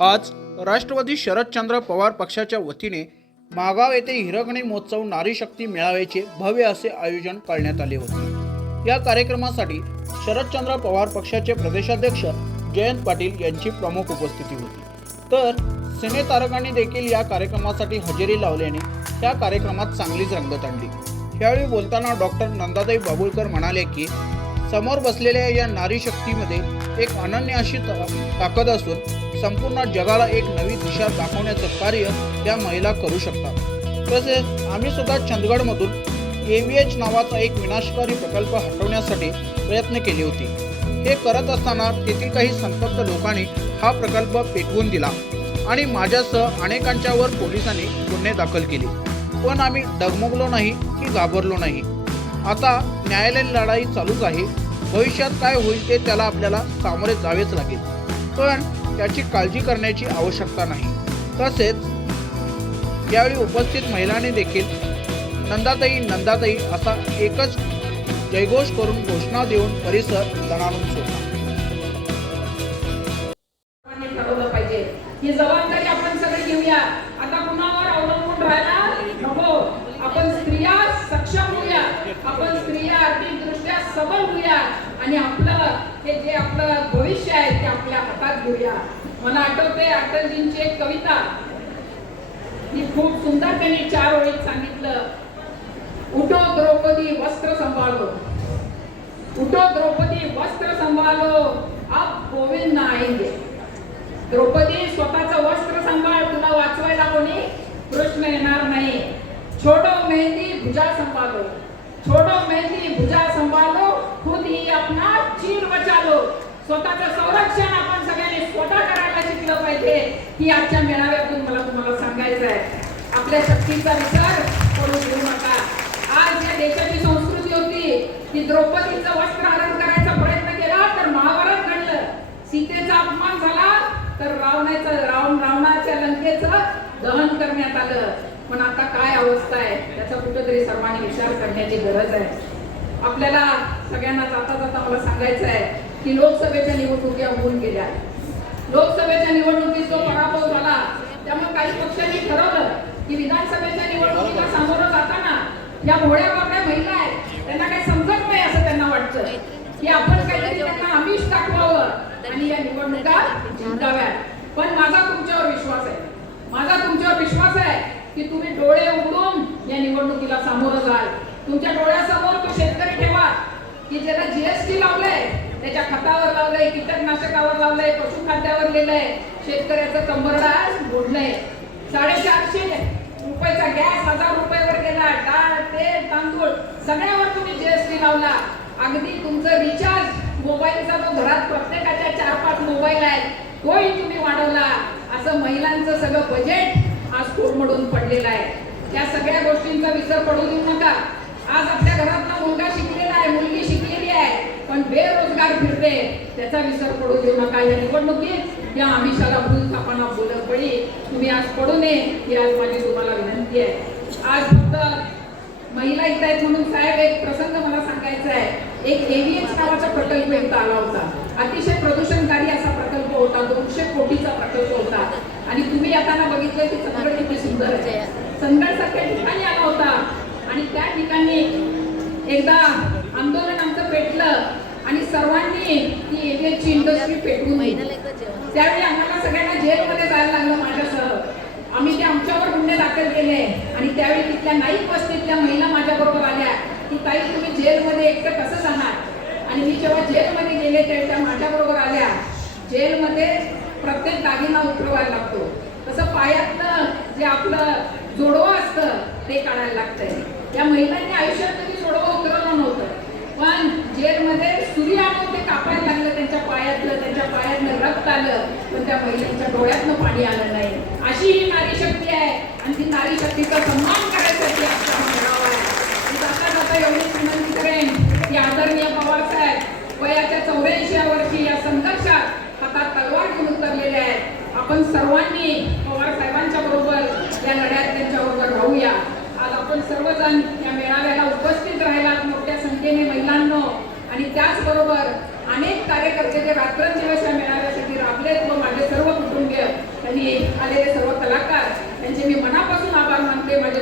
आज राष्ट्रवादी शरदचंद्र पवार पक्षाच्या वतीने मागाव येथे हिरकणी महोत्सव नारी शक्ती मेळाव्याचे भव्य असे आयोजन करण्यात आले होते. या कार्यक्रमासाठी शरदचंद्र पवार पक्षाचे प्रदेशाध्यक्ष जयंत पाटील यांची प्रमुख उपस्थिती होती. तर सिनेतारकांनी देखील या कार्यक्रमासाठी हजेरी लावल्याने त्या कार्यक्रमात चांगलीच रंगत आणली. यावेळी बोलताना डॉक्टर नंदाताई बाबुळकर म्हणाले की समोर बसलेल्या या नारी शक्तीमध्ये एक अनन्य अशी ताकद असून संपूर्ण जगाला एक नवी दिशा दाखवण्याचं कार्य त्या महिला करू शकतात. तसेच आम्ही सुद्धा चंदगडमधून ए व्ही एच नावाचा एक विनाशकारी प्रकल्प हटवण्यासाठी प्रयत्न केले होते. हे करत असताना तेथील काही संतप्त लोकांनी हा प्रकल्प पेटवून दिला आणि माझ्यासह अनेकांच्यावर पोलिसांनी गुन्हे दाखल केले. पण आम्ही डगमगलो नाही की घाबरलो नाही. आता न्यायालयीन लढाई चालूच आहे. भविष्यात काय होईल ते त्याला आपल्याला सामोरे जावेच लागेल. पण त्याची काळजी करण्याची आवश्यकता नाही. तसेच यावेळी उपस्थित महिलांनी देखील नंदाताई नंदाताई असा एकच जयघोष करून घोषणा देऊन परिसर दणाणून सोडला. ही जबाबदारी आपण सगळे घेऊया. आता कुणावर अवलंबून राहायला नको. आपण स्त्रिया सक्षम होऊया. आपण स्त्रिया आर्थिक दृष्ट्या सबल होऊया. आणि आपलं हे जे आपलं भविष्य आहे ते आपल्या हातात घेऊया. मला आठवते अटलजींची एक कविता. ही खूप सुंदर त्यांनी चार ओळीत सांगितलं. उठो द्रौपदी वस्त्र संभाळो. उठो द्रौपदी वस्त्र संभाळो. अब गोविंद आएंगे. द्रौपदी स्वतःचं वस्त्र सांभाळ. तुला वाचवायला कोणी कृष्ण येणार नाही. छोडो मेहंदी भुजा संभालो छोडो मेहंदी भुजा संभालो खुद ही अपना चीर बचालो स्वतःचं संरक्षण आपण स्वतः करायला शिकलं पाहिजे ही आजच्या मेळाव्यातून मला तुम्हाला सांगायचं आहे. आपल्या शक्तीचा विचार करून घेऊ नका. आज या देशाची संस्कृती होती की द्रौपदीचं वस्त्र हरण करायचा प्रयत्न केला तर महाभारत घडलं. सीतेचा अपमान झाला तर रावणाचं रावण रावणाच्या लंकेचं दहन करण्यात आलं. पण आता काय अवस्था आहे त्याचा कुठेतरी सर्वांनी विचार करण्याची गरज आहे. आपल्याला सगळ्यांना जाता जाता मला सांगायचं आहे की लोकसभेच्या निवडणुका होऊन गेल्या. लोकसभेच्या निवडणुकीत जो पराभव झाला त्यामुळे काही पक्षांनी ठरवलं की विधानसभेच्या निवडणुकीला सामोरं जाताना या भोळ्या बाबड्या महिला आहेत त्यांना काही समजत नाही असं त्यांना वाटतं. की आपण काहीतरी त्यांना आमिष दाखवावं आणि या निवडणुका जिंकाव्यात. पण माझा तुमच्यावर विश्वास आहे. माझा तुमच्यावर विश्वास आहे की तुम्ही डोळे उघडून या निवडणुकीला सामोरं जाल. तुमच्या डोळ्यासमोर तो शेतकरी ठेवा की ज्याला जीएसटी लावलंय त्याच्या खतावर लावलंय कीटकनाशकावर लावलंय पशुखाद्यावर लिहिलंय. शेतकऱ्याचं कंबरडा मोडलंय साडेचारशे रुपयाचा गॅस हजार रुपयावर गेला. डाळ तेल तांदूळ सगळ्यावर तुम्ही जीएसटी लावला. अगदी तुमचं रिचार्ज मोबाईलचा जो घरात प्रत्येकाच्या चार पाच मोबाईल आहेत तोही तुम्ही वाढवला. असं महिलांचं सगळं बजेट आज कोरमडून पडलेलं आहे. या सगळ्या गोष्टींचा विसर पडू देऊ नका. आज आपल्या घरातला मुलगा शिकलेला आहे मुलगी शिकलेली आहे. पण बेरोजगार फिरते त्याचा विसर पडू देऊ नका. या निवडणुकीत या आमिषाला भूल थापाना बोलत पडी तुम्ही आज पडू नये ही आज माझी तुम्हाला विनंती आहे. आज फक्त महिला इथं आहेत म्हणून साहेब एक प्रसंग मला सांगायचा आहे. एक एव्हीएच नावाचा प्रकल्प इथं आला होता. अतिशय प्रदूषणकारी असा प्रकल्प होता दोनशे कोटीचा प्रकल्प होता. आणि तुम्ही येताना बघितलं की चंदगड किती सुंदर आहे. चंदगड सारख्या ठिकाणी आला होता. आणि त्या ठिकाणी एकदा आंदोलन आमचं पेटलं. आणि सर्वांनी ती एव्हीएचची इंडस्ट्री पेटवून त्यावेळी आम्हाला सगळ्यांना जेलमध्ये जायला लागलं माझ्यासह. आम्ही ते आमच्यावर गुन्हे दाखल केले. आणि त्यावेळी तिथल्या नाईक वस्तीतल्या महिला माझ्याबरोबर आल्या. की ताई तुम्ही जेलमध्ये एकटं कसं जाणार? आणि मी जेव्हा जेलमध्ये गेले तेव्हा त्या माझ्याबरोबर आल्या. जेलमध्ये प्रत्येक दागिना उतरवायला लागतो. तसं पायातलं जे आपलं जोडवं असतं ते काढायला लागतंय. या महिलांनी आयुष्यात कधी जोडवं उतरवलं नव्हतं. पण जेलमध्ये सुरी ते कापायला लागलं त्यांच्या पायातलं त्यांच्या पायातलं रक्त आलं पण त्या महिलांच्या डोळ्यातनं पाणी आलं नाही. अशी ही नारी शक्ती आहे. आणि ती नारी शक्तीचा सन्मान करायसाठी आजचा हा मेळावा आहे जाता जाता एवढीच विनंती करेन की आदरणीय पवार साहेब वयाच्या चौऱ्याऐंशी वर्षी या संघर्षात हातात तलवार घेऊन उतरलेले आहेत. आपण सर्वांनी पवार साहेबांच्या बरोबर या लढ्यात त्यांच्याबरोबर राहूया. आज आपण सर्वजण या मेळाव्याला उपस्थित राहिलात. मोठ्या संख्येने महिलांनो आणि त्याचबरोबर अनेक कार्यकर्ते जे रात्रंदिवस या मेळाव्यासाठी राबलेत व माझे सर्व कुटुंबीय त्यांनी आलेले सर्व कलाकार त्यांचे मी मनापासून आभार मानते. माझे